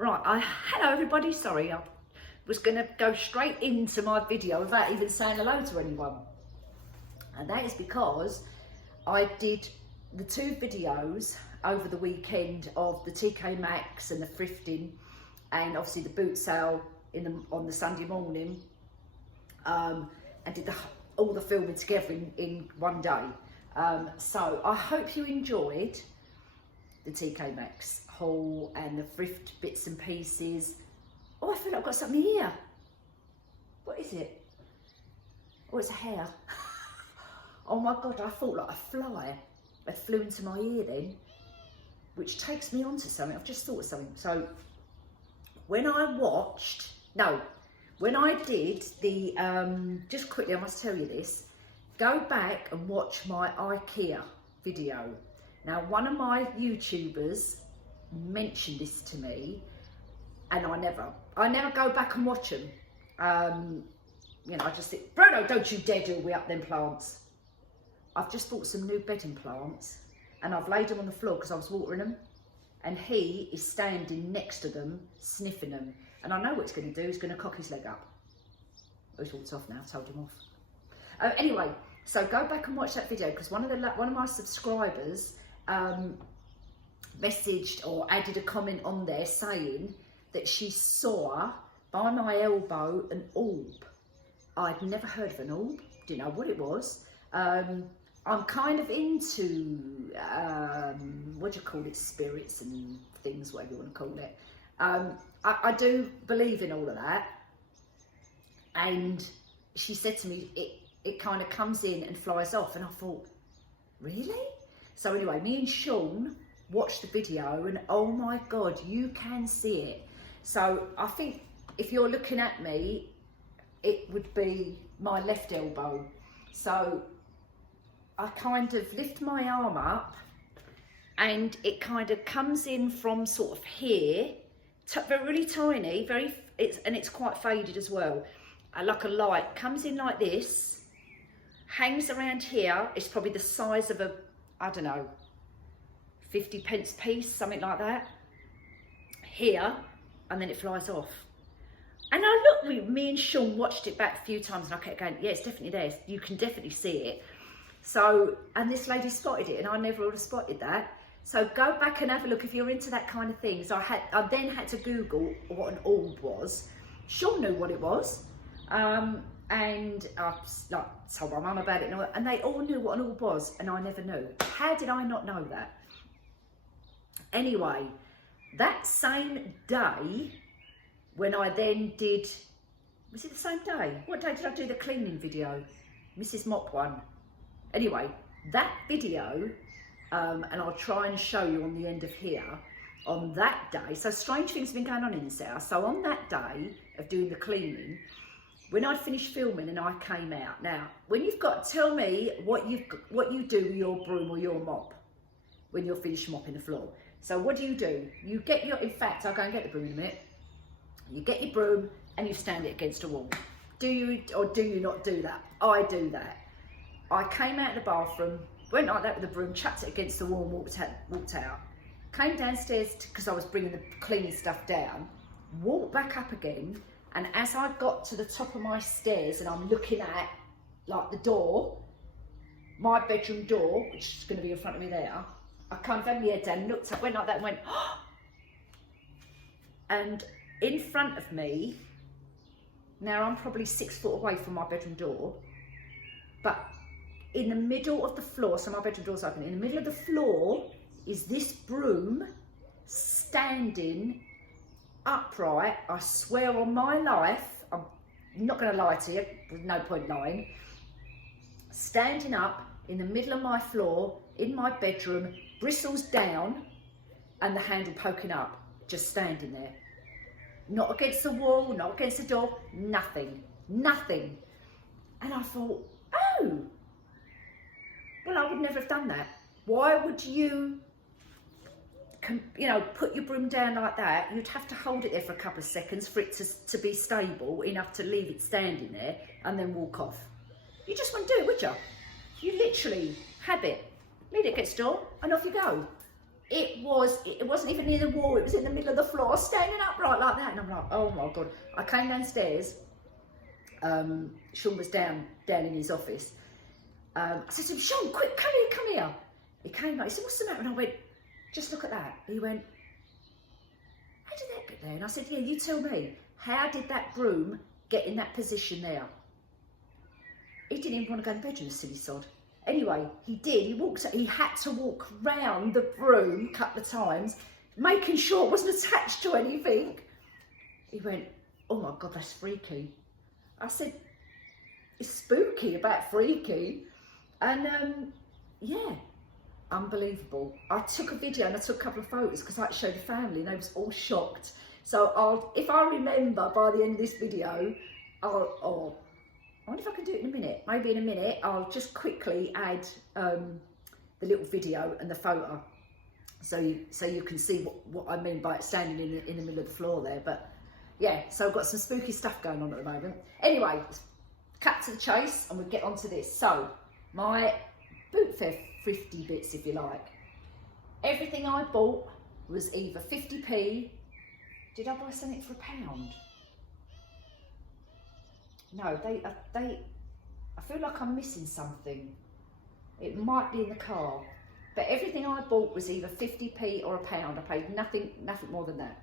Right, hello everybody, sorry, I was going to go straight into my video without even saying hello to anyone. And that is because I did the 2 videos over the weekend of the TK Maxx and the thrifting, and obviously the boot sale on the Sunday morning, and did all the filming together in one day. So I hope you enjoyed the TK Maxx haul and the thrift bits and pieces. Oh, I feel like I've got something here. What is it? Oh, it's a hair. Oh my God, I thought like a fly had flew into my ear then, which takes me on to something. I've just thought of something. So when I did the, just quickly, I must tell you this, go back and watch my IKEA video. Now, one of my YouTubers mentioned this to me, and I never go back and watch them. You know, I just think, Bruno, don't you dare do we up them plants. I've just bought some new bedding plants, and I've laid them on the floor because I was watering them, and he is standing next to them, sniffing them, and I know what he's going to do. He's going to cock his leg up. Oh, he's walked off now. Told him off. Anyway, so go back and watch that video, because one of my subscribers messaged or added a comment on there saying that she saw by my elbow an orb. I'd never heard of an orb, didn't know what it was. I'm kind of into what do you call it, spirits and things, whatever you want to call it. I do believe in all of that, and she said to me it kind of comes in and flies off, and I thought, really? So anyway, me and Sean watched the video, and oh my God, you can see it. So I think if you're looking at me, it would be my left elbow. So I kind of lift my arm up, and it kind of comes in from sort of here, really tiny, and it's quite faded as well. Like a light comes in like this, hangs around here. It's probably the size of a, I don't know, 50p piece, something like that, here, and then it flies off. And me and Sean watched it back a few times, and I kept going, yeah, it's definitely there. You can definitely see it. So, and this lady spotted it, and I never would have spotted that. So go back and have a look if you're into that kind of thing. So I then had to Google what an orb was. Sean knew what it was. And I told my mum about it, and they all knew what an orb was, and I never knew. How did I not know that? Anyway, that same day, when I then did, was it the same day? What day did I do the cleaning video? Mrs. Mop one. Anyway, that video, and I'll try and show you on the end of here, on that day, so strange things have been going on in this house. So on that day of doing the cleaning, when I'd finished filming and I came out, now, when you've got, tell me what you do with your broom or your mop when you're finished mopping the floor. So what do? You get your, in fact, I'll go and get the broom in a minute. You get your broom and you stand it against a wall. Do you or do you not do that? I do that. I came out of the bathroom, went like that with the broom, chucked it against the wall and walked out. Came downstairs because I was bringing the cleaning stuff down, walked back up again, and as I got to the top of my stairs and I'm looking at like the door, my bedroom door, which is going to be in front of me there, I kind of had my head down, looked up, went like that and went, oh! And in front of me, now I'm probably 6 foot away from my bedroom door, but in the middle of the floor, so my bedroom door's open, in the middle of the floor is this broom standing upright. I swear on my life, I'm not going to lie to you, there's no point lying, standing up in the middle of my floor, in my bedroom, bristles down, and the handle poking up, just standing there. Not against the wall, not against the door, nothing. And I thought, oh, well, I would never have done that. Why would you, put your broom down like that? You'd have to hold it there for a couple of seconds for it to be stable enough to leave it standing there and then walk off. You just wouldn't do it, would you? You literally have it, leave it against the door, and off you go. it wasn't even in the wall, it was in the middle of the floor, standing upright like that. And I'm like, oh my God. I came downstairs, Sean was down in his office. I said to him, Sean, quick, come here. He came out, he said, what's the matter? And I went, just look at that. He went, how did that get there? And I said, yeah, you tell me, how did that broom get in that position there? He didn't even want to go to bed, you silly sod. Anyway, he did. He had to walk round the broom a couple of times, making sure it wasn't attached to anything. He went, oh my God, that's freaky. I said, it's spooky about freaky. And yeah, unbelievable. I took a video and I took a couple of photos because I had to show the family and they was all shocked. So if I remember by the end of this video, I wonder if I can do it in a minute. Maybe in a minute, I'll just quickly add the little video and the photo, so you can see what I mean by it standing in the middle of the floor there. But yeah, so I've got some spooky stuff going on at the moment. Anyway, cut to the chase, and we'll get on to this. So my boot fair thrifty bits, if you like. Everything I bought was either 50p. Did I buy something for £1? No, I feel like I'm missing something. It might be in the car, but everything I bought was either 50p or £1. I paid nothing more than that.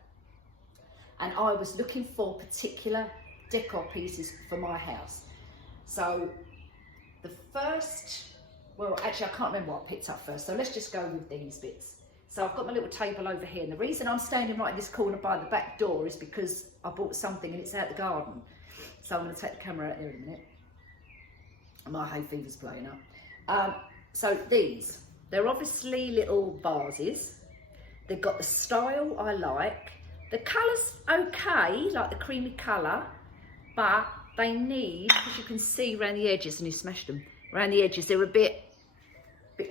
And I was looking for particular decor pieces for my house. So the first, well, actually I can't remember what I picked up first, so let's just go with these bits. So I've got my little table over here, and the reason I'm standing right in this corner by the back door is because I bought something and it's out the garden. So I'm going to take the camera out there in a minute. My hay fever's playing up. So they're obviously little vases. They've got the style I like. The colour's okay, like the creamy colour, but they need, as you can see around the edges, and you smashed them, around the edges, they're a bit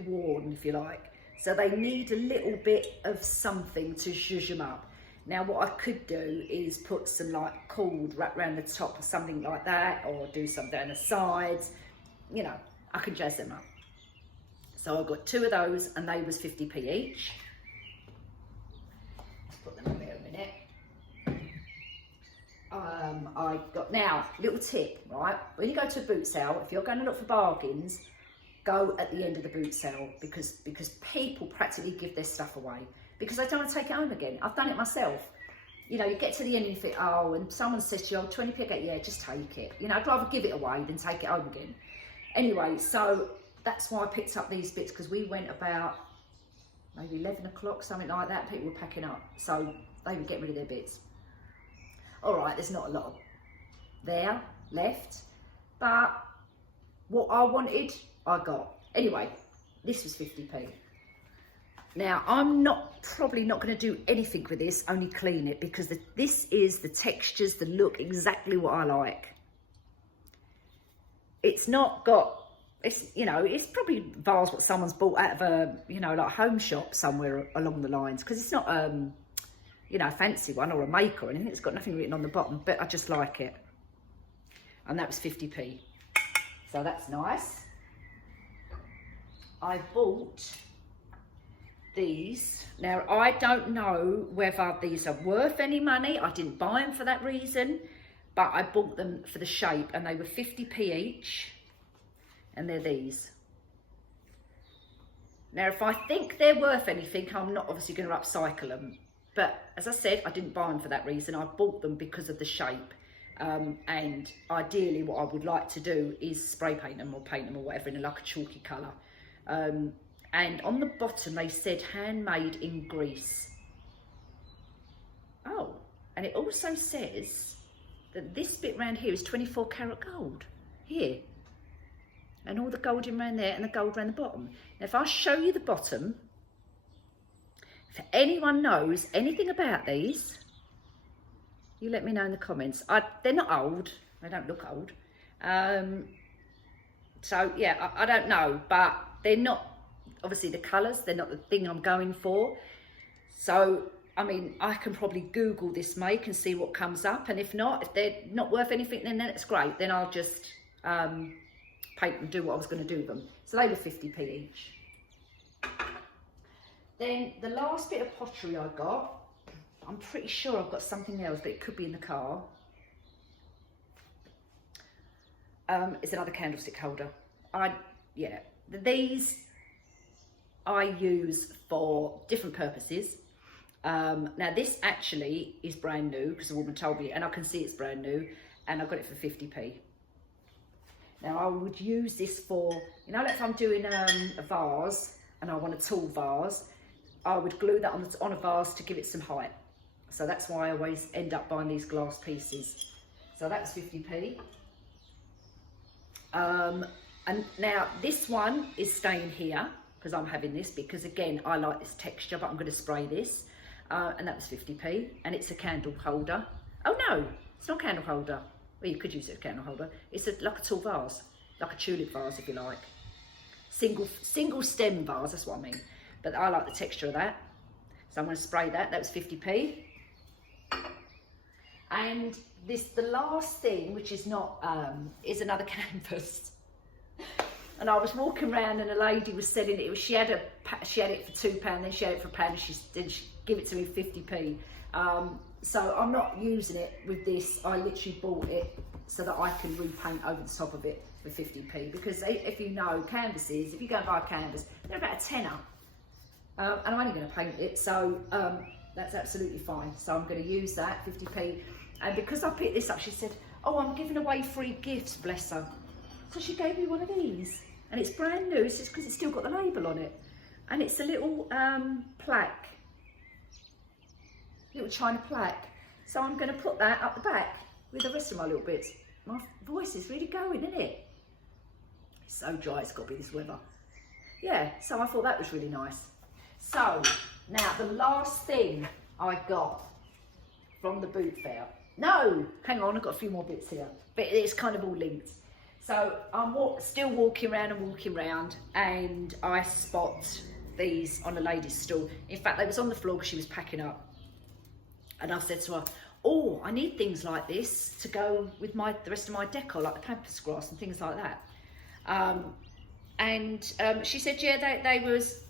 worn, if you like. So they need a little bit of something to zhuzh them up. Now what I could do is put some like cord wrapped around the top or something like that, or do something down the sides. You know, I can jazz them up. So I got 2 of those, and they was 50p each. Let's put them in there a minute. I got, now, little tip, right? When you go to a boot sale, if you're going to look for bargains, go at the end of the boot sale, because people practically give their stuff away because they don't want to take it home again. I've done it myself. You know, you get to the end and you think, oh, and someone says to you, oh, 20p again, yeah, just take it. You know, I'd rather give it away than take it home again. Anyway, so that's why I picked up these bits, because we went about maybe 11 o'clock, something like that. People were packing up, so they would get rid of their bits. All right, there's not a lot there left, but what I wanted, I got. Anyway, this was 50p. Now, I'm probably not going to do anything with this, only clean it, because this is the textures, the look, exactly what I like. It's not got, you know, it's probably vase what someone's bought out of a, you know, like home shop somewhere along the lines, because it's not, you know, a fancy one or a make or anything. It's got nothing written on the bottom, but I just like it. And that was 50p. So that's nice. I bought these. Now, I don't know whether these are worth any money. I didn't buy them for that reason, but I bought them for the shape, and they were 50p each, and they're these. Now, if I think they're worth anything, I'm not obviously going to upcycle them, but as I said, I didn't buy them for that reason. I bought them because of the shape, and ideally what I would like to do is spray paint them or paint them or whatever in like a chalky colour. And on the bottom they said handmade in Greece. Oh, and it also says that this bit round here is 24 karat gold here, and all the gold in around there and the gold around the bottom. Now if I show you the bottom, if anyone knows anything about these, you let me know in the comments. They're not old, they don't look old, so yeah, I don't know, but they're not, obviously the colours, they're not the thing I'm going for. So, I mean, I can probably Google this make and see what comes up. And if not, if they're not worth anything, then it's great. Then I'll just paint and do what I was going to do with them. So they were 50p each. Then the last bit of pottery I got, I'm pretty sure I've got something else, but it could be in the car. It's another candlestick holder. These I use for different purposes. Now this actually is brand new because the woman told me, and I can see it's brand new, and I got it for 50p. Now I would use this for, you know, like if I'm doing a vase and I want a tall vase, I would glue that on a vase to give it some height. So that's why I always end up buying these glass pieces. So that's 50p. And now this one is staying here because I'm having this because again, I like this texture, but I'm going to spray this. And that was 50p, and it's a candle holder. Oh no, it's not a candle holder. Well, you could use it as a candle holder. It's like a tall vase, like a tulip vase if you like. Single stem vase, that's what I mean. But I like the texture of that. So I'm going to spray that. That was 50p. And the last thing, which is not, is another canvas. And I was walking around and a lady was selling it. She had it for £2, then she had it for £1, and she give it to me 50p. So I'm not using it with this. I literally bought it so that I can repaint over the top of it for 50p. Because if you know canvases, if you go and buy a canvas, they're about a tenner. And I'm only going to paint it, so that's absolutely fine. So I'm going to use that, 50p. And because I picked this up, she said, oh, I'm giving away free gifts, bless her. So she gave me one of these. And it's brand new, it's just because it's still got the label on it. And it's a little plaque. Little china plaque. So I'm going to put that up the back with the rest of my little bits. My voice is really going, isn't it? It's so dry, it's got to be this weather. Yeah, so I thought that was really nice. So, now the last thing I got from the boot fair. No, hang on, I've got a few more bits here. But it's kind of all linked. So I'm still walking around and I spot these on a lady's stall. In fact, they was on the floor because she was packing up. And I said to her, oh, I need things like this to go with the rest of my decor, like the pampas grass and things like that. She said, yeah, they was,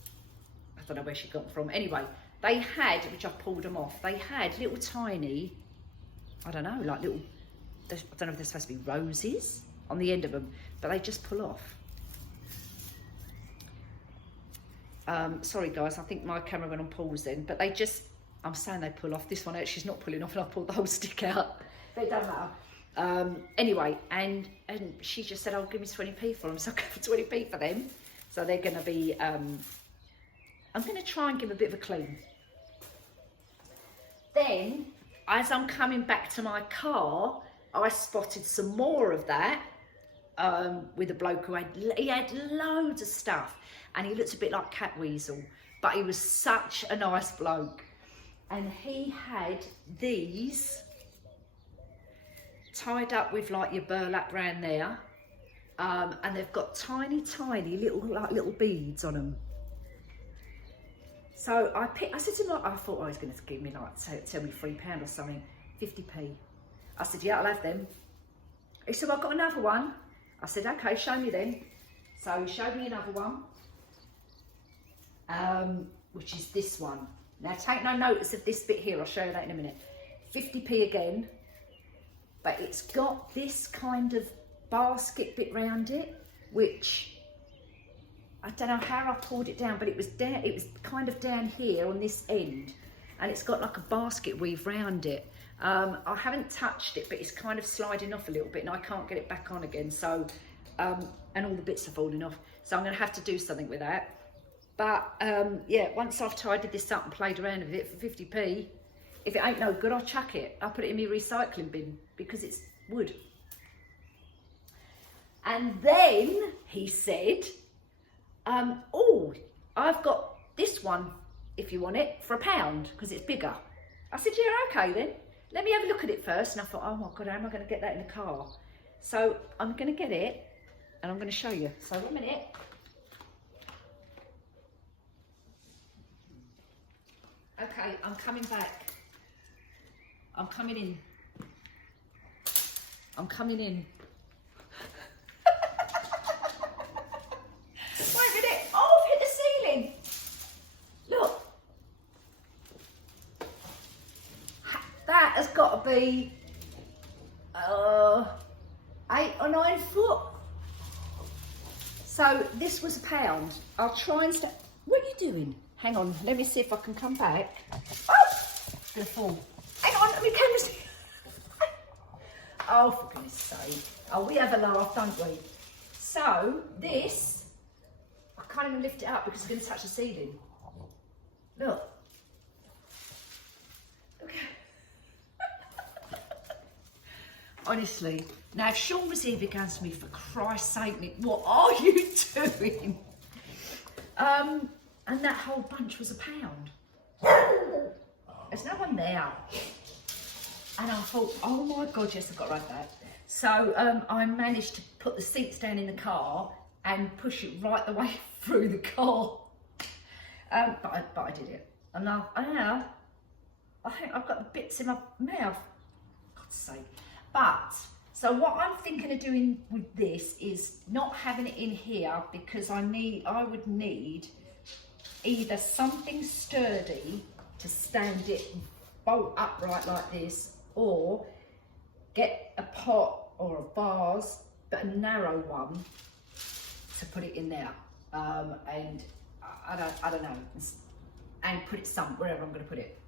I don't know where she got them from. Anyway, they had, which I pulled them off, they had little tiny, I don't know, like little, I don't know if they're supposed to be roses on the end of them, but they just pull off. Sorry guys, I think my camera went on pause then, but they just, I'm saying they pull off. This one actually is not pulling off and I pulled the whole stick out, but it doesn't matter. Anyway, and she just said, oh, give me 20p for them, so I go for 20p for them. So they're gonna be, I'm gonna try and give them a bit of a clean. Then, as I'm coming back to my car, I spotted some more of that with a bloke who had loads of stuff, and he looked a bit like Catweasel, but he was such a nice bloke. And he had these tied up with like your burlap round there, and they've got tiny little beads on them. So I said to him, I thought I was going to give me like, tell me £3 or something, 50p. I said, yeah, I'll have them. He said, well, I've got another one. I said, okay, show me then. So he showed me another one, which is this one. Now take no notice of this bit here, I'll show you that in a minute. 50p again, but it's got this kind of basket bit round it, which I don't know how I pulled it down, but it was kind of down here on this end, and it's got like a basket weave round it. I haven't touched it, but it's kind of sliding off a little bit and I can't get it back on again. So, and all the bits are falling off. So I'm gonna have to do something with that. But yeah, once I've tidied this up and played around with it for 50p, if it ain't no good, I'll chuck it. I'll put it in my recycling bin because it's wood. And then he said, oh, I've got this one if you want it for £1 because it's bigger. I said, yeah, okay then. Let me have a look at it first. And I thought, oh my God, how am I going to get that in the car? So I'm going to get it and I'm going to show you. So 1 minute. Okay, I'm coming back. I'm coming in. I'm coming in. Wait a minute. Oh, I've hit the ceiling. Look. has got to be 8 or 9 foot. So this was £1. I'll try and stay. What are you doing? Hang on, let me see if I can come back. Oh, it's gonna fall. Hang on, let me camera. Oh, for goodness sake. Oh, we have a laugh, don't we? So this, I can't even lift it up because it's gonna touch the ceiling. Look. Honestly, now if Sean was here, he goes to me, for Christ's sake, Nick, what are you doing? And that whole bunch was £1. There's no one there. And I thought, oh my God, yes, I've got to have that. So I managed to put the seats down in the car and push it right the way through the car. But I did it. And now, I think I've got the bits in my mouth. God's sake. But, so what I'm thinking of doing with this is not having it in here, because I would need either something sturdy to stand it bolt upright like this, or get a pot or a vase, but a narrow one, to put it in there. And I don't know, and put it wherever I'm going to put it.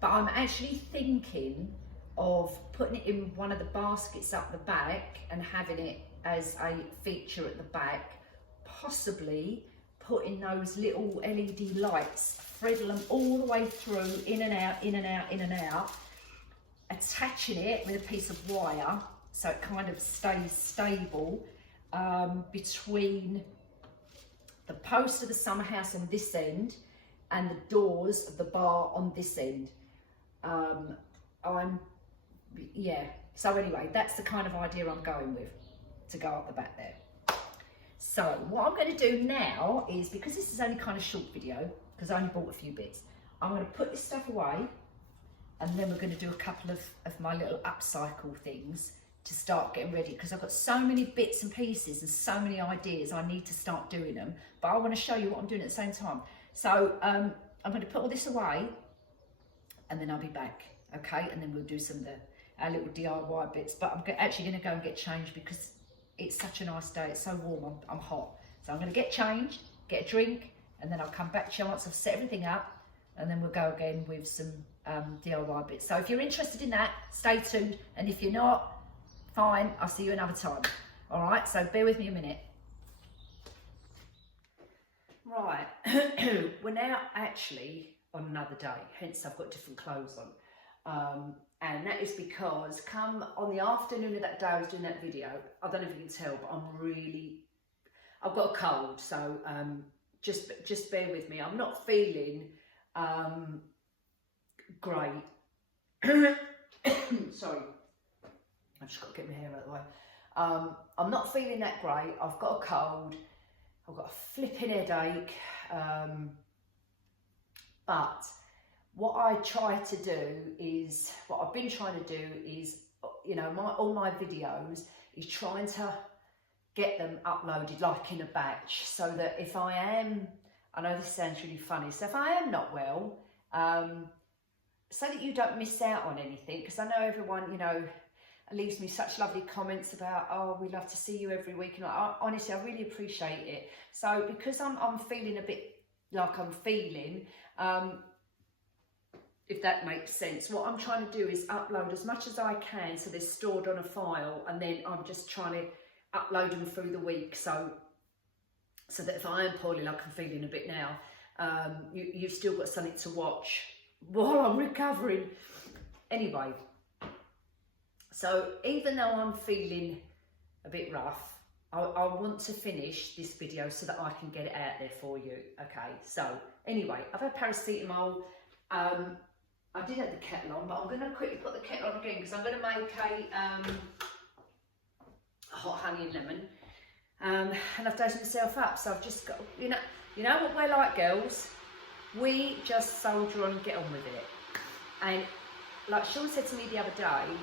But I'm actually thinking of putting it in one of the baskets up the back and having it as a feature at the back, possibly putting those little LED lights, threading them all the way through, in and out, in and out, in and out, attaching it with a piece of wire so it kind of stays stable between the post of the summer house on this end and the doors of the bar on this end. Yeah, so anyway, that's the kind of idea I'm going with, to go up the back there. So what I'm going to do now is, because this is only kind of short video, because I only bought a few bits, I'm going to put this stuff away, and then we're going to do a couple of my little upcycle things to start getting ready, because I've got so many bits and pieces and so many ideas. I need to start doing them, but I want to show you what I'm doing at the same time. So I'm going to put all this away, and then I'll be back, okay? And then we'll do some of our little DIY bits, but I'm actually going to go and get changed, because it's such a nice day. It's so warm, I'm hot. So I'm going to get changed, get a drink, and then I'll come back to you once I've set everything up, and then we'll go again with some DIY bits. So if you're interested in that, stay tuned, and if you're not, fine, I'll see you another time. All right, so bear with me a minute. Right, we're now actually on another day, hence I've got different clothes on. And that is because come on the afternoon of that day I was doing that video, I don't know if you can tell, but I've got a cold, so just bear with me. I'm not feeling great. Sorry, I've just got to get my hair out of the way. I'm not feeling that great. I've got a cold, I've got a flipping headache, but what I try to do is, what I've been trying to do is, you know, all my videos is trying to get them uploaded like in a batch, so that if I am, I know this sounds really funny, so if I am not well, so that you don't miss out on anything, because I know everyone, you know, leaves me such lovely comments about, oh, we love to see you every week, and honestly, I really appreciate it. So because I'm feeling a bit like I'm feeling, if that makes sense, what I'm trying to do is upload as much as I can, so they're stored on a file, and then I'm just trying to upload them through the week, so that if I am poorly, like I'm feeling a bit now, you've still got something to watch while I'm recovering. Anyway, so even though I'm feeling a bit rough, I want to finish this video so that I can get it out there for you. Okay, so anyway, I've had paracetamol. I did have the kettle on, but I'm going to quickly put the kettle on again, because I'm going to make a hot honey and lemon, and I've dosed myself up. So I've just got, you know what we're like, girls, we just soldier on and get on with it. And like Sean said to me the other day,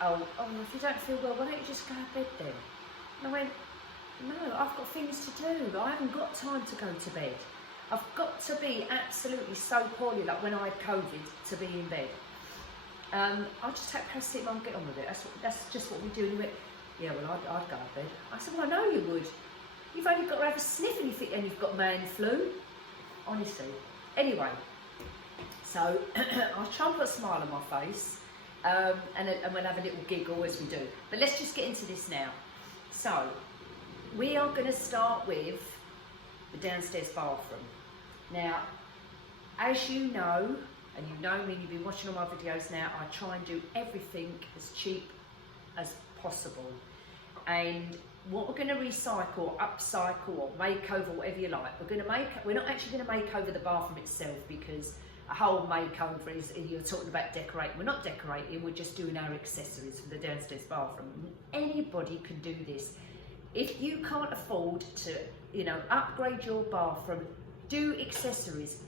oh, if you don't feel well, why don't you just go to bed then? And I went, no, I've got things to do. I haven't got time to go to bed. I've got to be absolutely so poorly, like when I had COVID, to be in bed. I'll just take paracetamol and get on with it. That's just what we do. And he went, yeah, well, I'd go to bed. I said, well, I know you would. You've only got to have a sniff and you think, and you've got man flu. Honestly. Anyway, so I'll try and put a smile on my face, and we'll have a little giggle as we do. But let's just get into this now. So, we are going to start with the downstairs bathroom. Now, as you know, and you know me, you've been watching all my videos now, I try and do everything as cheap as possible. And what we're going to recycle, upcycle, or make over, whatever you like, we're not actually going to make over the bathroom itself, because a whole makeover is, you're talking about decorating. We're not decorating, we're just doing our accessories for the downstairs bathroom. Anybody can do this. If you can't afford to, you know, upgrade your bathroom, do accessories.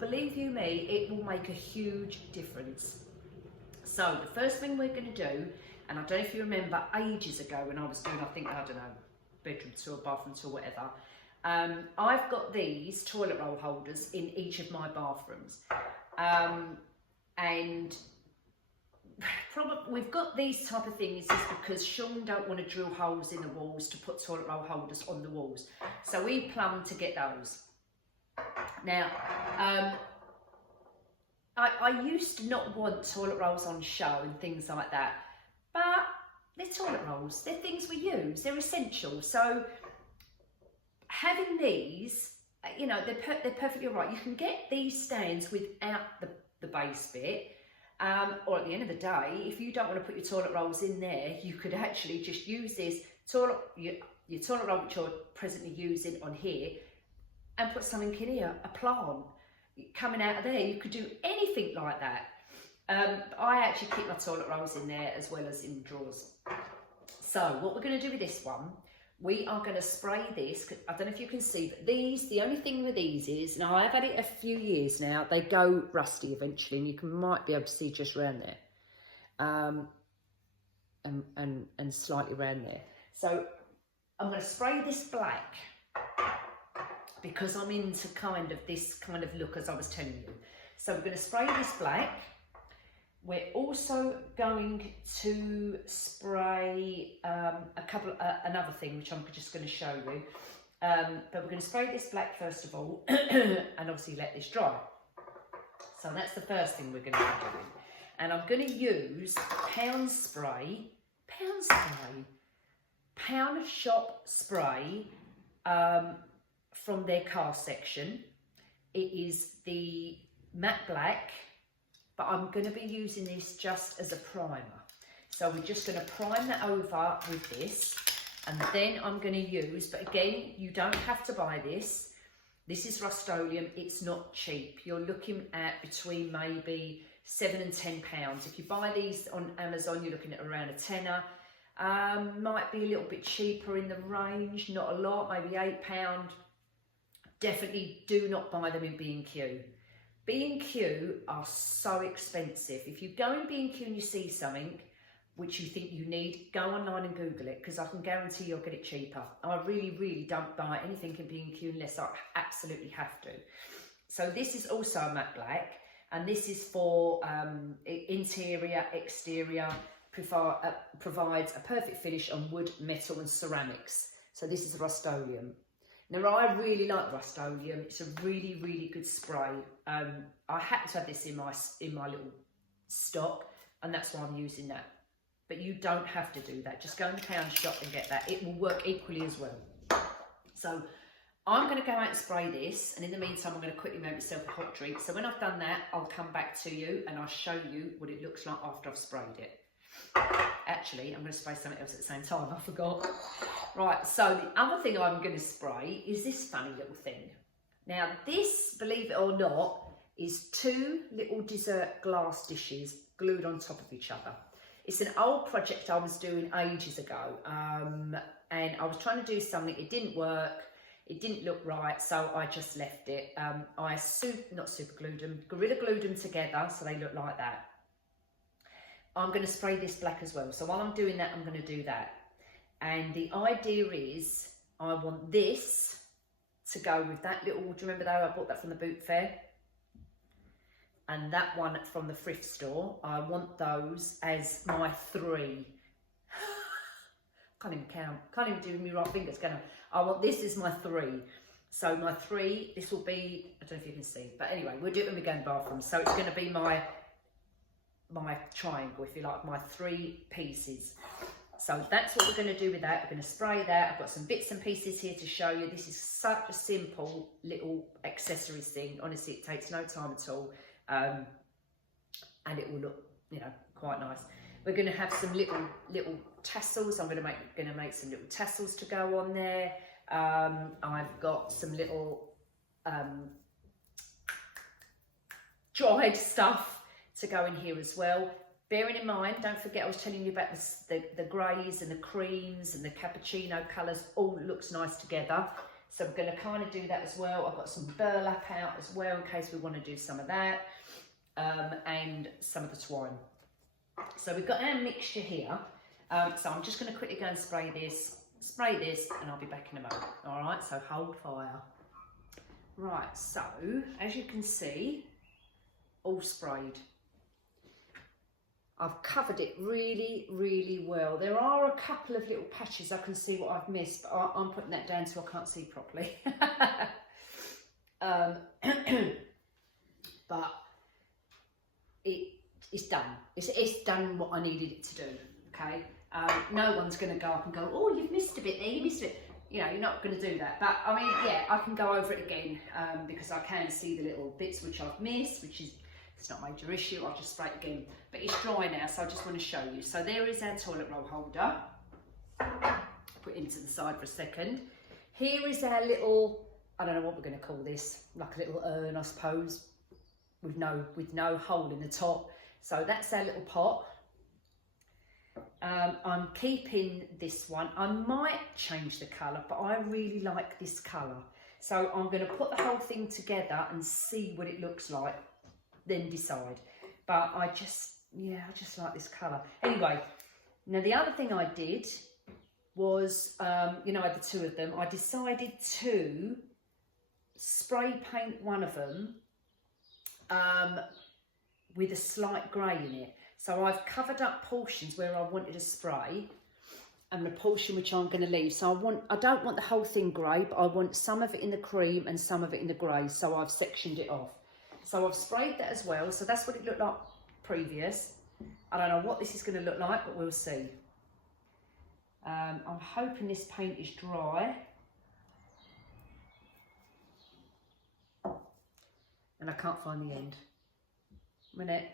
Believe you me, it will make a huge difference. So the first thing we're going to do, and I don't know if you remember ages ago when I was doing, I don't know, bedroom tour, bathroom tour, whatever. I've got these toilet roll holders in each of my bathrooms. And probably we've got these type of things is because Sean don't want to drill holes in the walls to put toilet roll holders on the walls. So we planned to get those. Now, I used to not want toilet rolls on show and things like that. But they're toilet rolls, they're things we use, they're essential. So having these, you know, they're perfectly all right. You can get these stands without the base bit, or at the end of the day, if you don't want to put your toilet rolls in there, you could actually just use this your toilet roll which you're presently using on here, and put something in here, a plant coming out of there. You could do anything like that. I actually keep my toilet rolls in there as well as in drawers. So what we're going to do with this one, we are going to spray this. I don't know if you can see, but the only thing with these is, now I've had it a few years now, they go rusty eventually, and you might be able to see just around there, and slightly around there. So I'm going to spray this black, because I'm into kind of this kind of look, as I was telling you. So we're going to spray this black. We're also going to spray another thing, which I'm just going to show you. But we're going to spray this black first of all, and obviously let this dry. So that's the first thing we're going to be doing. And I'm going to use Pound Shop spray from their car section. It is the matte black. But I'm going to be using this just as a primer. So we're just going to prime that over with this. And then I'm going to use, but again, you don't have to buy this. This is Rust-Oleum. It's not cheap. You're looking at between maybe £7 and £10. If you buy these on Amazon, you're looking at around a tenner. Might be a little bit cheaper in the range, not a lot, maybe £8. Definitely do not buy them in B&Q. B&Q are so expensive. If you go in B&Q and you see something which you think you need, go online and Google it, because I can guarantee you'll get it cheaper. I really don't buy anything in B&Q unless I absolutely have to. So this is also a matte black, and this is for interior, exterior, provides a perfect finish on wood, metal and ceramics. So this is Rust-Oleum. Now, I really like Rust-Oleum. It's a really good spray. I happen to have this in my little stock, and that's why I'm using that. But you don't have to do that. Just go in the Pound Shop and get that. It will work equally as well. So I'm going to go out and spray this, and in the meantime, I'm going to quickly make myself a hot drink. So when I've done that, I'll come back to you and I'll show you what it looks like after I've sprayed it. Actually, I'm going to spray something else at the same time. I forgot. Right, so the other thing I'm going to spray is this funny little thing. Now, this, believe it or not, is 2 little dessert glass dishes glued on top of each other. It's an old project I was doing ages ago, and I was trying to do something. It didn't work. It didn't look right, so I just left it. I not super glued them, Gorilla glued them together so they look like that. I'm going to spray this black as well. So while I'm doing that, I'm going to do that. And the idea is I want this to go with that little, do you remember though, I bought that from the boot fair? And that one from the thrift store, I want those as my 3. Can't even count, can't even do with my right fingers, can I? I want this as my 3. So my 3, this will be, I don't know if you can see, but anyway, we'll do it when we go in the bathroom. So it's going to be my triangle, if you like, my 3 pieces. So that's what we're going to do with that. We're going to spray that. I've got some bits and pieces here to show you. This is such a simple little accessories thing. Honestly, it takes no time at all. And it will look, you know, quite nice. We're going to have some little tassels. I'm going to make some little tassels to go on there. I've got some little dried stuff to go in here as well. Bearing in mind, don't forget I was telling you about the greys and the creams and the cappuccino colours, all looks nice together. So I'm going to kind of do that as well. I've got some burlap out as well in case we want to do some of that, and some of the twine. So we've got our mixture here. So I'm just going to quickly go and spray this, and I'll be back in a moment. All right, so hold fire. Right, so as you can see, all sprayed. I've covered it really, really well. There are a couple of little patches I can see what I've missed, but I'm putting that down so I can't see properly. But it's done. It's done what I needed it to do, okay? No one's going to go up and go, oh, you've missed a bit there, you missed it. You know, you're not going to do that. But, I mean, yeah, I can go over it again because I can see the little bits which I've missed, which is, it's not a major issue. I'll just spray it again. But it's dry now, so I just want to show you. So there is our toilet roll holder. Put it into the side for a second. Here is our little, I don't know what we're going to call this, like a little urn, I suppose, with no hole in the top. So that's our little pot. I'm keeping this one. I might change the colour, but I really like this colour. So I'm going to put the whole thing together and see what it looks like, then decide. But I just like this colour. Anyway, now the other thing I did was, you know, I had the 2 of them. I decided to spray paint one of them with a slight grey in it. So I've covered up portions where I wanted to spray and the portion which I'm going to leave. So I don't want the whole thing grey, but I want some of it in the cream and some of it in the grey. So I've sectioned it off. So I've sprayed that as well. So that's what it looked like previous. I don't know what this is going to look like, but we'll see. I'm hoping this paint is dry. And I can't find the end. A minute.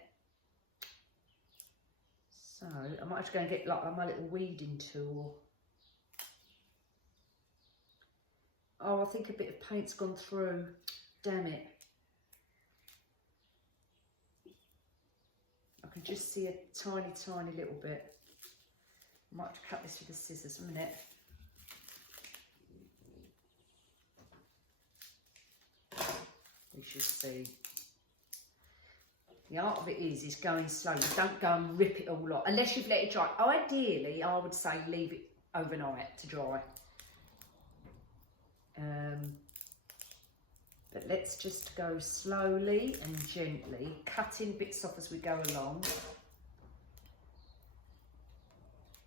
So I might have to go and get like my little weeding tool. Oh, I think a bit of paint's gone through. Damn it. I can just see a tiny, tiny little bit. I might have to cut this with the scissors. A minute. We should see. The art of it is going slowly. Don't go and rip it all off unless you've let it dry. Ideally, I would say leave it overnight to dry. But let's just go slowly and gently, cutting bits off as we go along.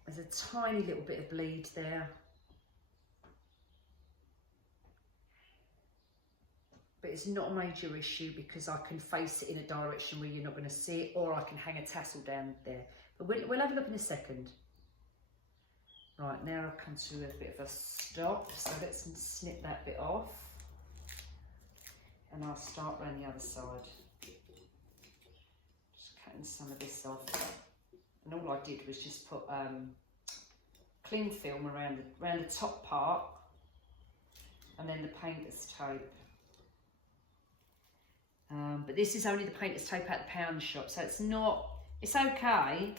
There's a tiny little bit of bleed there. But it's not a major issue because I can face it in a direction where you're not going to see it, or I can hang a tassel down there. But we'll have a look in a second. Right, now I've come to a bit of a stop, so let's snip that bit off. And I'll start around the other side. Just cutting some of this off. And all I did was just put cling film around the top part, and then the painter's tape. But this is only the painter's tape at the pound shop, so it's okay.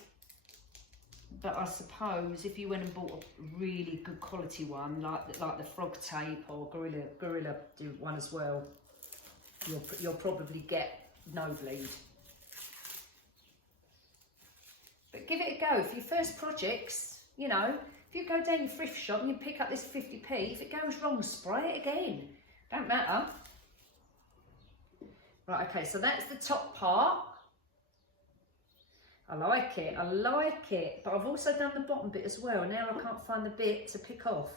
But I suppose if you went and bought a really good quality one, like the frog tape or Gorilla do one as well, you'll probably get no bleed. But give it a go. For your first projects, you know, if you go down your thrift shop and you pick up this 50p, if it goes wrong, spray it again. Don't matter. Right, okay, so that's the top part. I like it, but I've also done the bottom bit as well. Now I can't find the bit to pick off.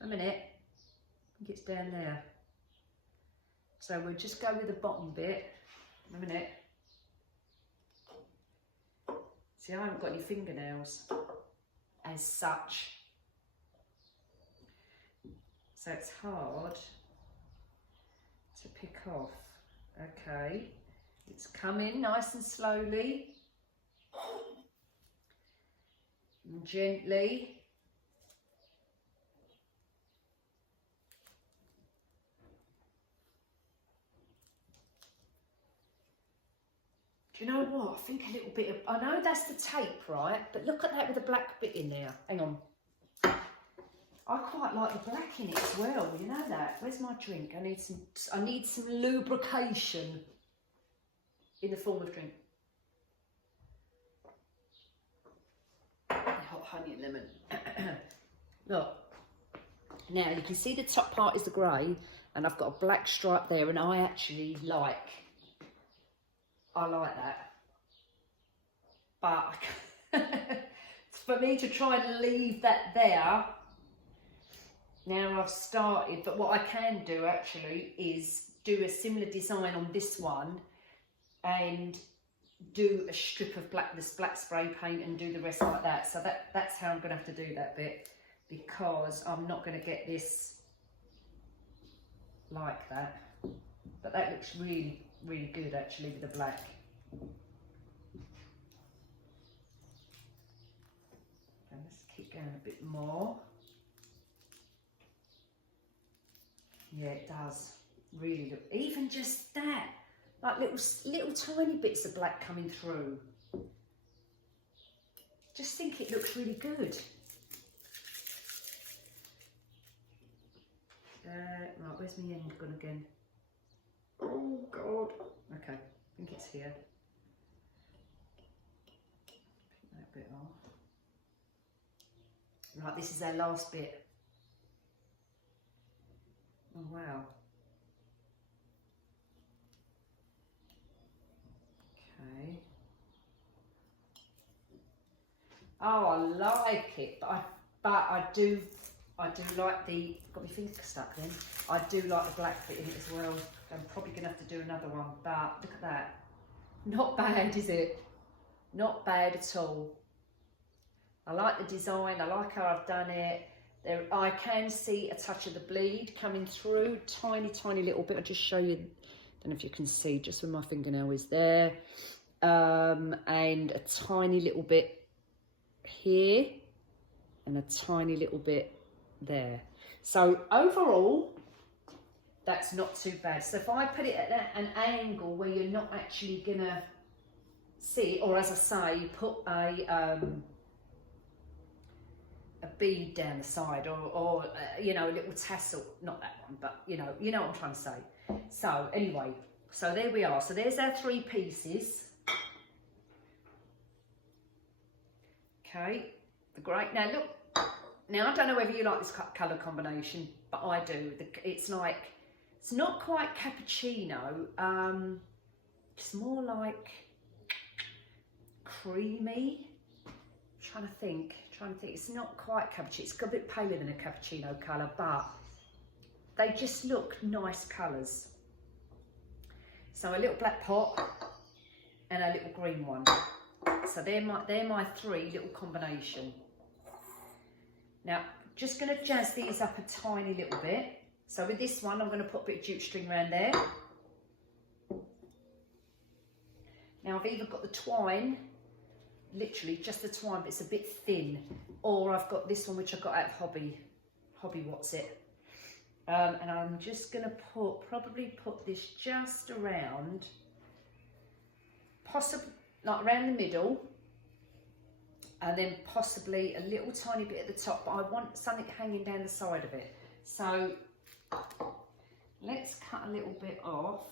A minute, I think it's down there. So we'll just go with the bottom bit. A minute. See, I haven't got any fingernails as such. So it's hard to pick off. Okay, it's coming nice and slowly and gently. Do you know what? I think a little bit of, I know that's the tape, right? But look at that with the black bit in there. Hang on. I quite like the black in it as well, you know that. Where's my drink? I need some lubrication in the form of drink. Hot honey and lemon. Look. Now you can see the top part is the grey and I've got a black stripe there, and I actually like that. But for me to try and leave that there, now I've started, but what I can do actually is do a similar design on this one and do a strip of this black spray paint and do the rest like that. So that's how I'm going to have to do that bit, because I'm not going to get this like that. But that looks really, really good actually with the black. And let's keep going a bit more. Yeah, it does really look, even just that, like little tiny bits of black coming through. Just think it looks really good. Right, where's my end gone again? Oh God. Okay, I think it's here. Pick that bit off. Right, this is our last bit. Oh wow. Okay. Oh, I like it, but I do like the, got my finger stuck then. I do like the black bit in it as well. I'm probably gonna have to do another one, but look at that. Not bad, is it? Not bad at all. I like the design, I like how I've done it. There, I can see a touch of the bleed coming through, tiny little bit. I'll just show you, don't know if you can see, just where my fingernail is there. And a tiny little bit here, and a tiny little bit there. So overall, that's not too bad. So if I put it at an angle where you're not actually gonna see, or as I say, you put a bead down the side, or you know, a little tassel, not that one, but you know what I'm trying to say. So anyway, so there we are. So there's our 3 pieces. Okay, the grey. Now look, now I don't know whether you like this colour combination, but I do. It's like, it's not quite cappuccino, it's more like creamy. I'm trying to think, it's not quite cappuccino, it's a bit paler than a cappuccino colour, but they just look nice colours. So a little black pot and a little green one. So they're my 3 little combination. Now, just going to jazz these up a tiny little bit. So with this one, I'm going to put a bit of jute string around there. Now I've either got the twine, literally just the twine, but it's a bit thin, or I've got this one which I got out of Hobby What's It. And I'm just going to probably put this just around, possibly like around the middle, and then possibly a little tiny bit at the top, but I want something hanging down the side of it. So let's cut a little bit off,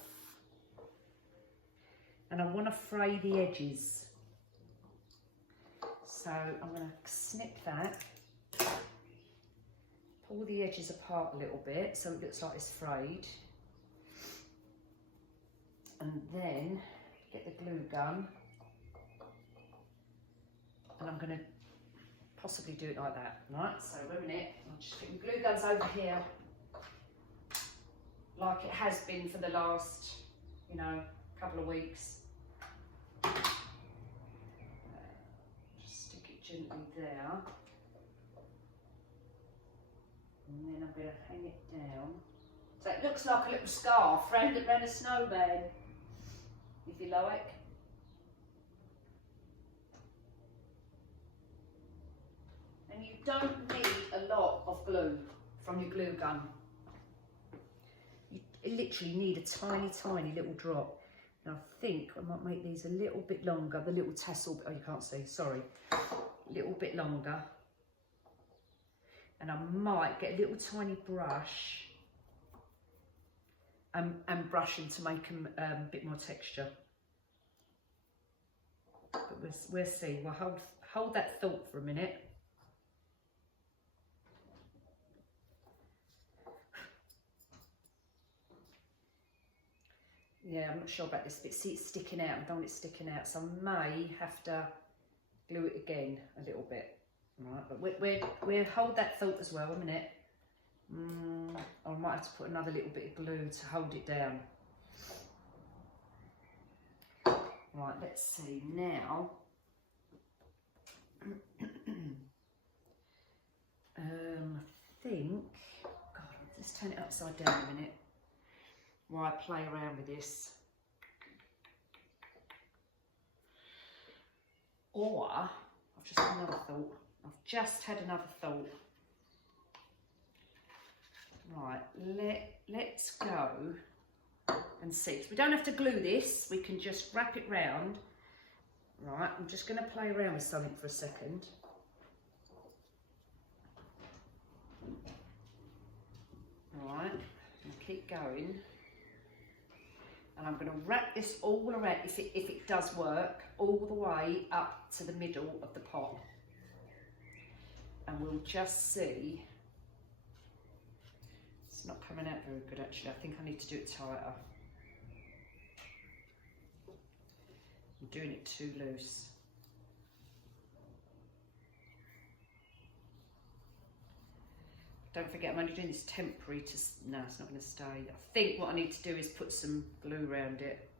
and I want to fray the edges. So I'm going to snip that, pull the edges apart a little bit so it looks like it's frayed. And then get the glue gun, and I'm going to possibly do it like that, right? So wait a minute, I'll just get the glue guns over here, like it has been for the last, you know, couple of weeks. Just stick it gently there, and then I'm going to hang it down. So it looks like a little scarf round a snowman, if you like. And you don't need a lot of glue from your glue gun. You literally need a tiny, tiny little drop. And I think I might make these a little bit longer, the little tassel, oh you can't see, sorry. A little bit longer. And I might get a little tiny brush and brushing to make them a bit more texture. But we'll see. We'll hold that thought for a minute. Yeah, I'm not sure about this bit. See, it's sticking out. I don't want it sticking out, so I may have to glue it again a little bit. Right, but we'll hold that thought as well a minute. I might have to put another little bit of glue to hold it down. Right, let's see now. I think, God, let's turn it upside down a minute while I play around with this. Or, I've just had another thought. I've just had another thought. Right, let's go and see. So we don't have to glue this, we can just wrap it round. Right, I'm just going to play around with something for a second. Right, and keep going. And I'm going to wrap this all around, if it does work, all the way up to the middle of the pot. And we'll just see. It's not coming out very good actually. I think I need to do it tighter. I'm doing it too loose. Don't forget, I'm only doing this temporary to, no, it's not going to stay. I think what I need to do is put some glue around it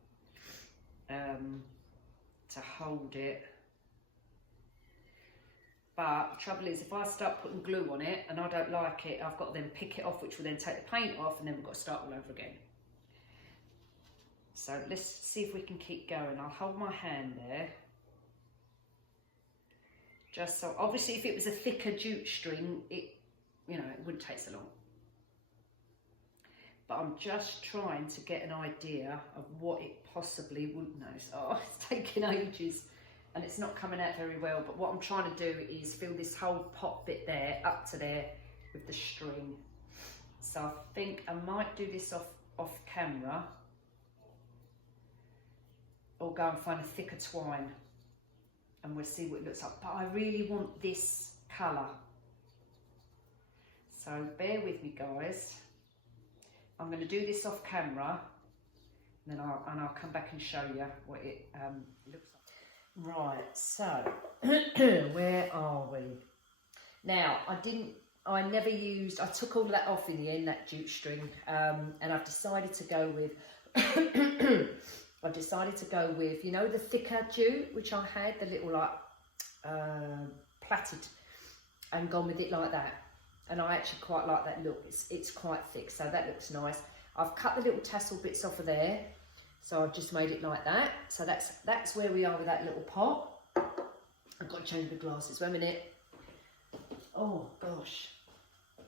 to hold it. But the trouble is, if I start putting glue on it and I don't like it, I've got to then pick it off, which will then take the paint off, and then we've got to start all over again. So let's see if we can keep going. I'll hold my hand there. Just so, obviously if it was a thicker jute string, it, you know, it wouldn't take so long. But I'm just trying to get an idea of what it possibly would know. Oh, it's taking ages and it's not coming out very well. But what I'm trying to do is fill this whole pot bit there up to there with the string. So I think I might do this off camera, or go and find a thicker twine and we'll see what it looks like. But I really want this colour. So bear with me guys. I'm going to do this off camera, and then I'll come back and show you what it looks like. Right, so where are we? Now I took all of that off in the end, that jute string, and I've decided to go with you know, the thicker jute, which I had, the little like plaited, and gone with it like that. And I actually quite like that look. It's quite thick, so that looks nice. I've cut the little tassel bits off of there, so I've just made it like that. So that's where we are with that little pot. I've got to change the glasses. Wait a minute. Oh gosh,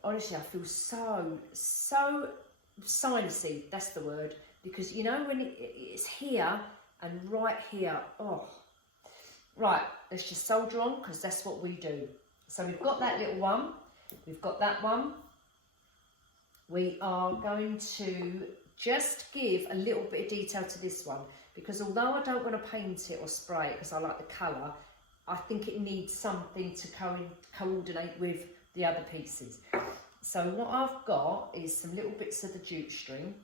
honestly, I feel so sinusy. That's the word, because you know when it's here and right here. Oh, right. Let's just solder on, because that's what we do. So we've got that little one. We've got that one. We are going to just give a little bit of detail to this one, because although I don't want to paint it or spray it because I like the colour, I think it needs something to coordinate with the other pieces. So what I've got is some little bits of the jute string.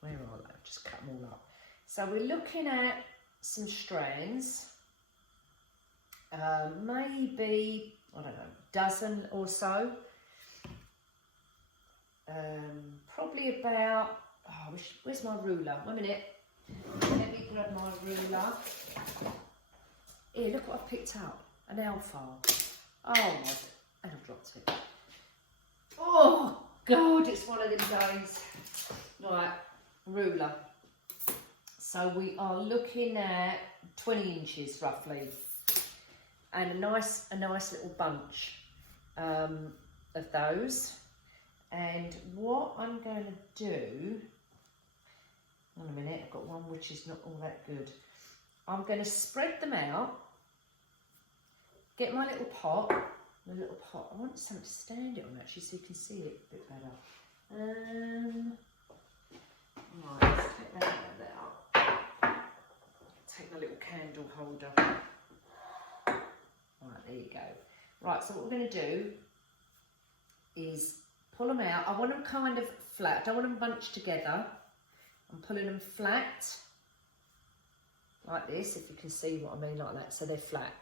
Where are they? I've just cut them all up. So we're looking at some strands, maybe, I don't know, a dozen or so. Probably about, oh, where's my ruler? 1 minute. Let me grab my ruler. Here, look what I've picked up. An alpha. Oh my, and I've dropped it. Oh God, it's one of them days. Right, ruler. So we are looking at 20 inches roughly, and a nice little bunch of those. And what I'm going to do, one minute, I've got one which is not all that good. I'm going to spread them out, get my little pot. I want something to stand it on actually so you can see it a bit better. Right, let's take that out. Take my little candle holder. Right, there you go. Right, so what we're going to do is pull them out. I want them kind of flat. I don't want them bunched together. I'm pulling them flat, like this, if you can see what I mean, like that, so they're flat.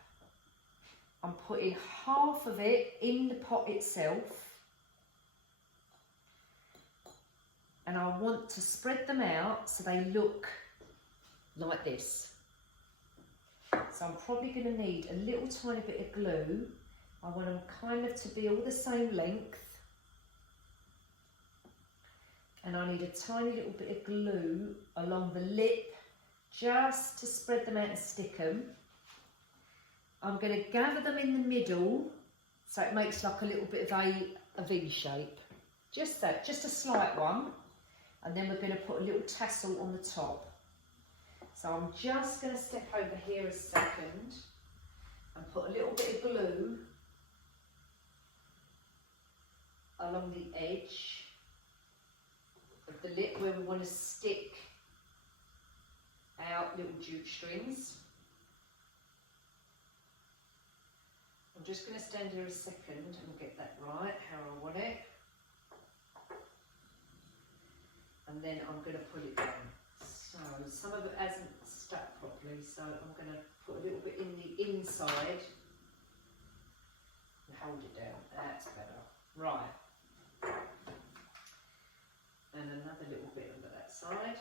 I'm putting half of it in the pot itself, and I want to spread them out so they look like this. So I'm probably going to need a little tiny bit of glue. I want them kind of to be all the same length, and I need a tiny little bit of glue along the lip just to spread them out and stick them. I'm going to gather them in the middle so it makes like a little bit of a V shape. Just that, just a slight one. And then we're going to put a little tassel on the top. So I'm just going to step over here a second and put a little bit of glue along the edge of the lip where we want to stick out little jute strings. I'm just going to stand here a second and get that right, how I want it. And then I'm going to pull it down. So some of it hasn't stuck properly, so I'm going to put a little bit in the inside and hold it down. That's better. Right. And another little bit under that side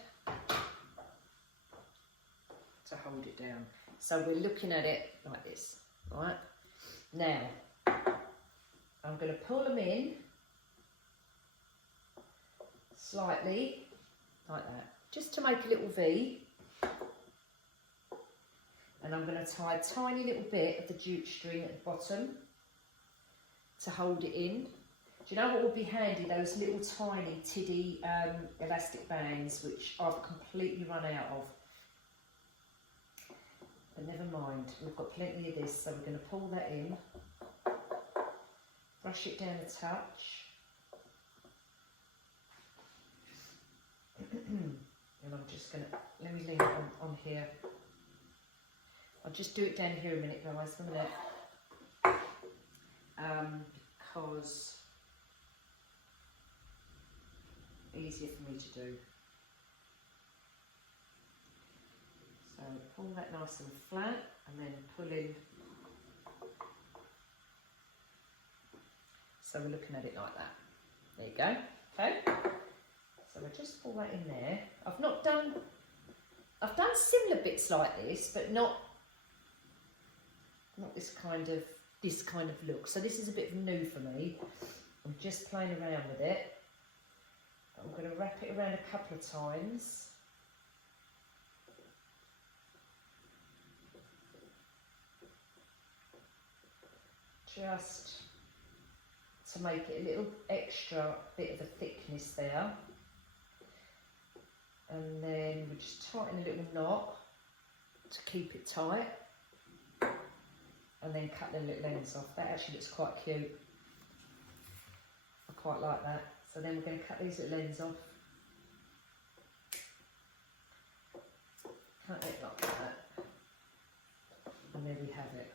to hold it down. So we're looking at it like this, right? Now, I'm going to pull them in slightly, like that, just to make a little V. And I'm going to tie a tiny little bit of the jute string at the bottom to hold it in. Do you know what would be handy? Those little tiny tiddy elastic bands, which I've completely run out of. But never mind, we've got plenty of this, so we're going to pull that in, brush it down a touch, and I'm just going to, let me leave it on here. I'll just do it down here a minute, guys, 1 minute, because easier for me to do. So pull that nice and flat, and then pull in. So we're looking at it like that. There you go. Okay. So we'll just pull that in there. I've done similar bits like this, but not this kind of look. So this is a bit new for me. I'm just playing around with it. I'm going to wrap it around a couple of times. Just to make it a little extra bit of a thickness there. And then we just tighten a little knot to keep it tight. And then cut the little ends off. That actually looks quite cute. I quite like that. So then we're going to cut these little ends off. Cut it like that. And there we have it.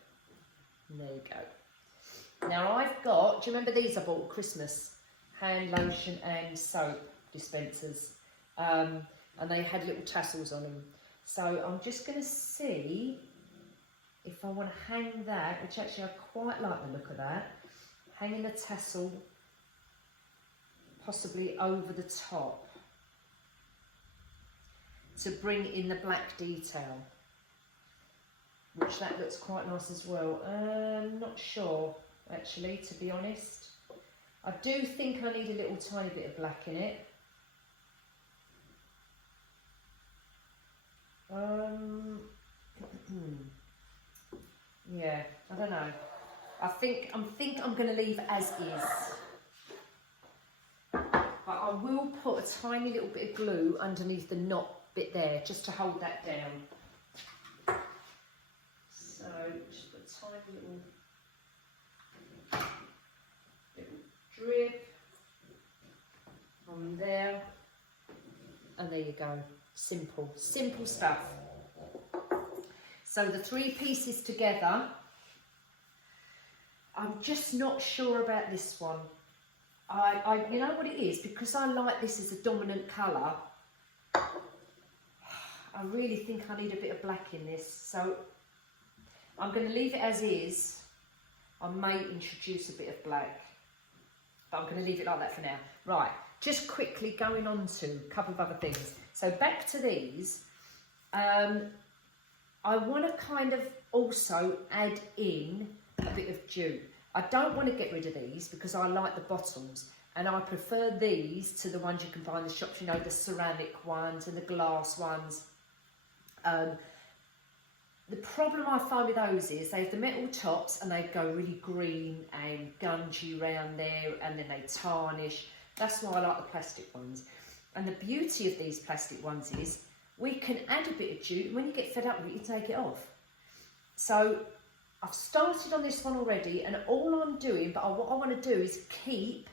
And there you go. Now I've got, do you remember these I bought at Christmas? Hand lotion and soap dispensers. And they had little tassels on them. So I'm just going to see if I want to hang that, which actually I quite like the look of that. Hanging a tassel possibly over the top to bring in the black detail, which that looks quite nice as well. Not sure actually, to be honest. I do think I need a little tiny bit of black in it. Yeah, I don't know. I think I'm going to leave as is. But I will put a tiny little bit of glue underneath the knot bit there, just to hold that down. So just put a tiny little drip on there, and there you go. Simple stuff. So the 3 pieces together, I'm just not sure about this one. You know what it is, because I like this as a dominant colour, I really think I need a bit of black in this, so I'm going to leave it as is. I may introduce a bit of black, but I'm going to leave it like that for now. Right, just quickly going on to a couple of other things. So back to these, I want to kind of also add in a bit of dupe. I don't want to get rid of these because I like the bottoms, and I prefer these to the ones you can buy in the shops, you know, the ceramic ones and the glass ones. The problem I find with those is they have the metal tops and they go really green and gungy around there, and then they tarnish. That's why I like the plastic ones. And the beauty of these plastic ones is we can add a bit of dupe, and when you get fed up with it, you take it off. So I've started on this one already, and all I'm doing, but what I want to do is keep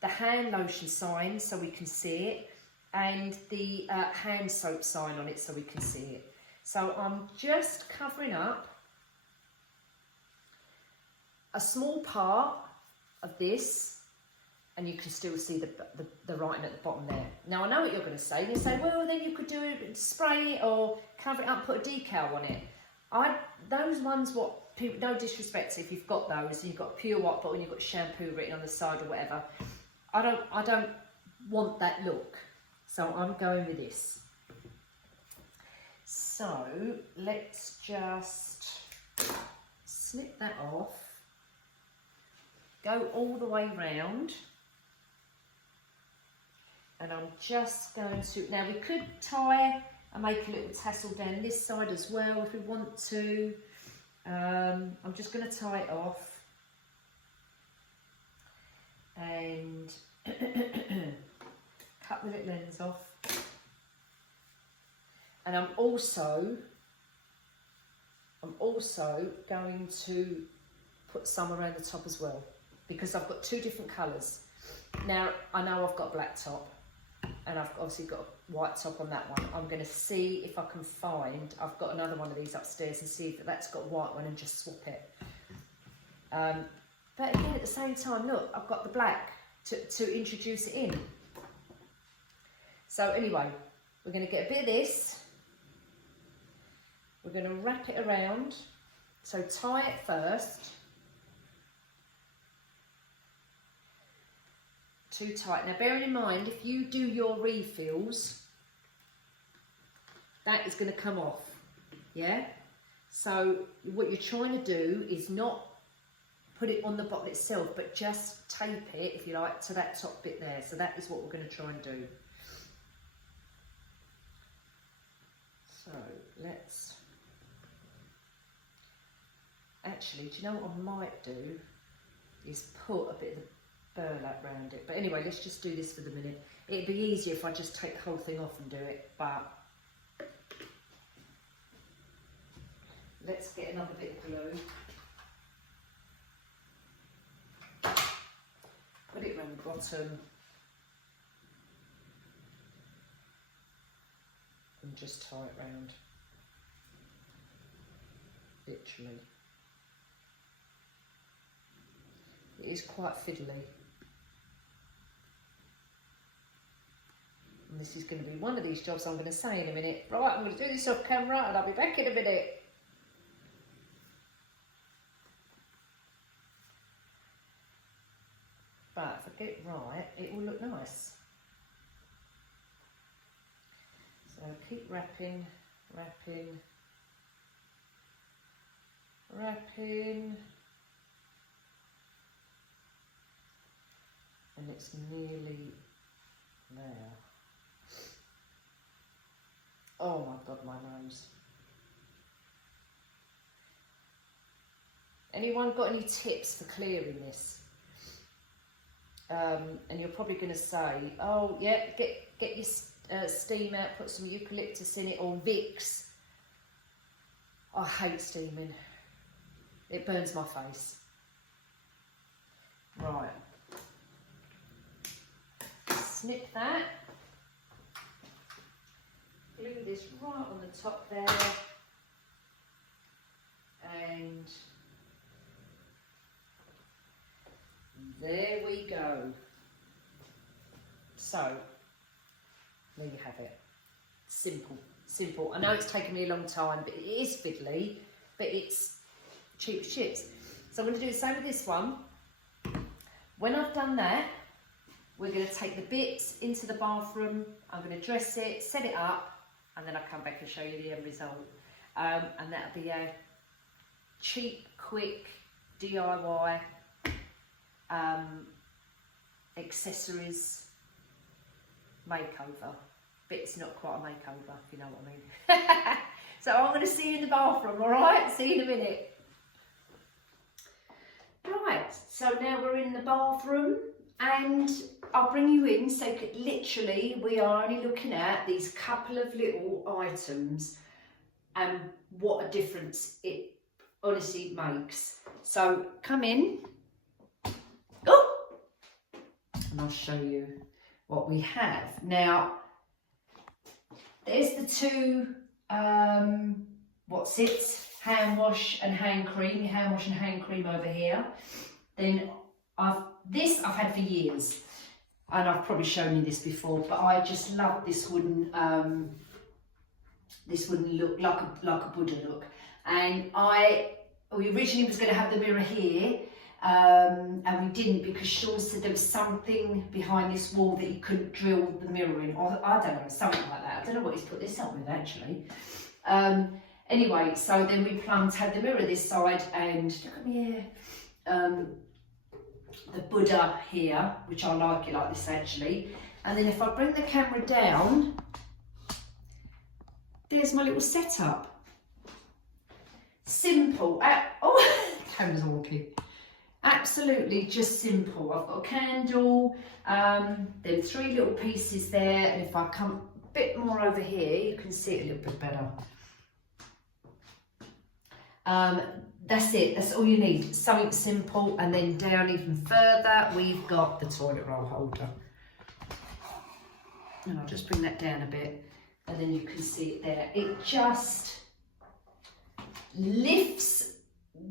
the hand lotion sign so we can see it, and the hand soap sign on it so we can see it. So I'm just covering up a small part of this, and you can still see the writing at the bottom there. Now I know what you're going to say. You say, well, then you could do it, spray it or cover it up, put a decal on it. Those ones, what people, no disrespect if you've got those and you've got a pure white bottle and you've got shampoo written on the side or whatever. I don't want that look, so I'm going with this. So let's just snip that off, go all the way round, and I'm just going to, now we could tie and make a little tassel down this side as well if we want to. I'm just going to tie it off and cut the little ends off. And I'm also going to put some around the top as well, because I've got 2 different colours. Now I know I've got a black top, and I've obviously got a white top on that one. I'm going to see if I can find, I've got another one of these upstairs, and see if that's got a white one and just swap it. But again, at the same time, look, I've got the black to introduce it in. So anyway, we're going to get a bit of this. We're going to wrap it around. So tie it first. Too tight. Now bearing in mind, if you do your refills, that is going to come off, yeah? So what you're trying to do is not put it on the bottle itself, but just tape it, if you like, to that top bit there. So that is what we're going to try and do. So let's, actually, do you know what I might do is put a bit of the burlap around it. But anyway, let's just do this for the minute. It'd be easier if I just take the whole thing off and do it, but let's get another bit of glue. Put it around the bottom and just tie it round, literally. It is quite fiddly. And this is going to be one of these jobs I'm going to say in a minute. Right, I'm going to do this off camera and I'll be back in a minute. But if I get it right, it will look nice. So keep wrapping, wrapping, wrapping. And it's nearly there. Oh my God, my nose. Anyone got any tips for clearing this? And you're probably going to say, oh yeah, get your steam out, put some eucalyptus in it, or Vicks. I hate steaming. It burns my face. Right. Snip that. Glue this right on the top there. And there we go. So, there you have it. Simple, simple. I know it's taken me a long time, but it is fiddly, but it's cheap as chips. So I'm going to do the same with this one. When I've done that, we're going to take the bits into the bathroom. I'm going to dress it, set it up, and then I'll come back and show you the end result. And that'll be a cheap, quick DIY accessories makeover. But it's not quite a makeover, if you know what I mean. So I'm going to see you in the bathroom, all right? See you in a minute. Right, so now we're in the bathroom and I'll bring you in. So literally we are only looking at these couple of little items and what a difference it honestly makes. So come in. Oh! And I'll show you what we have. Now, there's the two, what's it? Hand wash and hand cream. Your hand wash and hand cream over here. Then I've had for years, and I've probably shown you this before, but I just love this wooden look, like a Buddha look. And we originally was going to have the mirror here, and we didn't because Sean said there was something behind this wall that you couldn't drill the mirror in, or I don't know, something like that. I don't know what he's put this up with actually. Anyway, so then we planned to have the mirror this side, and look at me here, the Buddha here, which I like it like this actually. And then if I bring the camera down, there's my little setup. Simple. Oh, the camera's wonky. Absolutely just simple. I've got a candle, then three little pieces there, and if I come a bit more over here, you can see it a little bit better. That's it, that's all you need, something simple. And then down even further, we've got the toilet roll holder. And I'll just bring that down a bit, and then you can see it there. It just lifts,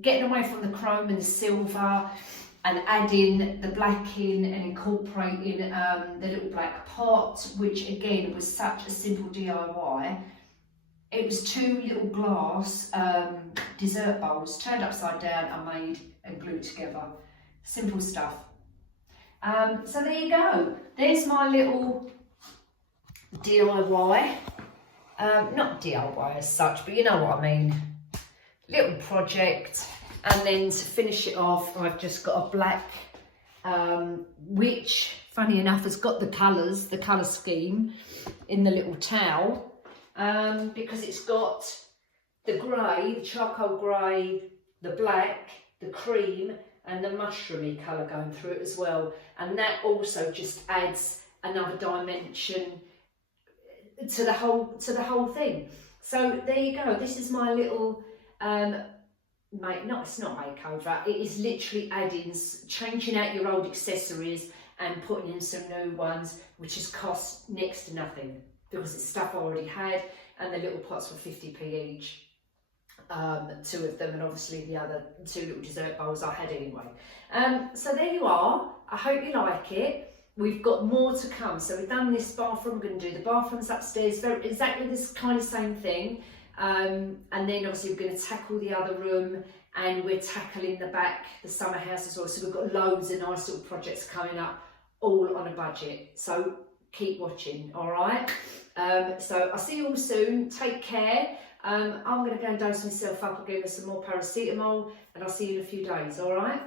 getting away from the chrome and the silver, and adding the black in and incorporating the little black pot, which again was such a simple DIY. It was two little glass dessert bowls turned upside down and made and glued together. Simple stuff. So there you go. There's my little DIY. Not DIY as such, but you know what I mean. Little project. And then to finish it off, I've just got a black, which, funny enough, has got the colour scheme in the little towel. Because it's got the grey, the charcoal grey, the black, the cream, and the mushroomy colour going through it as well. And that also just adds another dimension to the whole thing. So there you go. This is my little it's not makeover. It is literally adding, changing out your old accessories and putting in some new ones, which has cost next to nothing, because it's stuff I already had, and the little pots were 50p each. two of them, and obviously the other two little dessert bowls I had anyway. So there you are. I hope you like it. We've got more to come. So we've done this bathroom, we're going to do the bathrooms upstairs, exactly this kind of same thing. And then obviously we're going to tackle the other room, and we're tackling the back, the summer house as well. So we've got loads of nice little projects coming up, all on a budget. So keep watching, all right? So I'll see you all soon. Take care. I'm going to go and dose myself up again with some more paracetamol, and I'll see you in a few days, all right?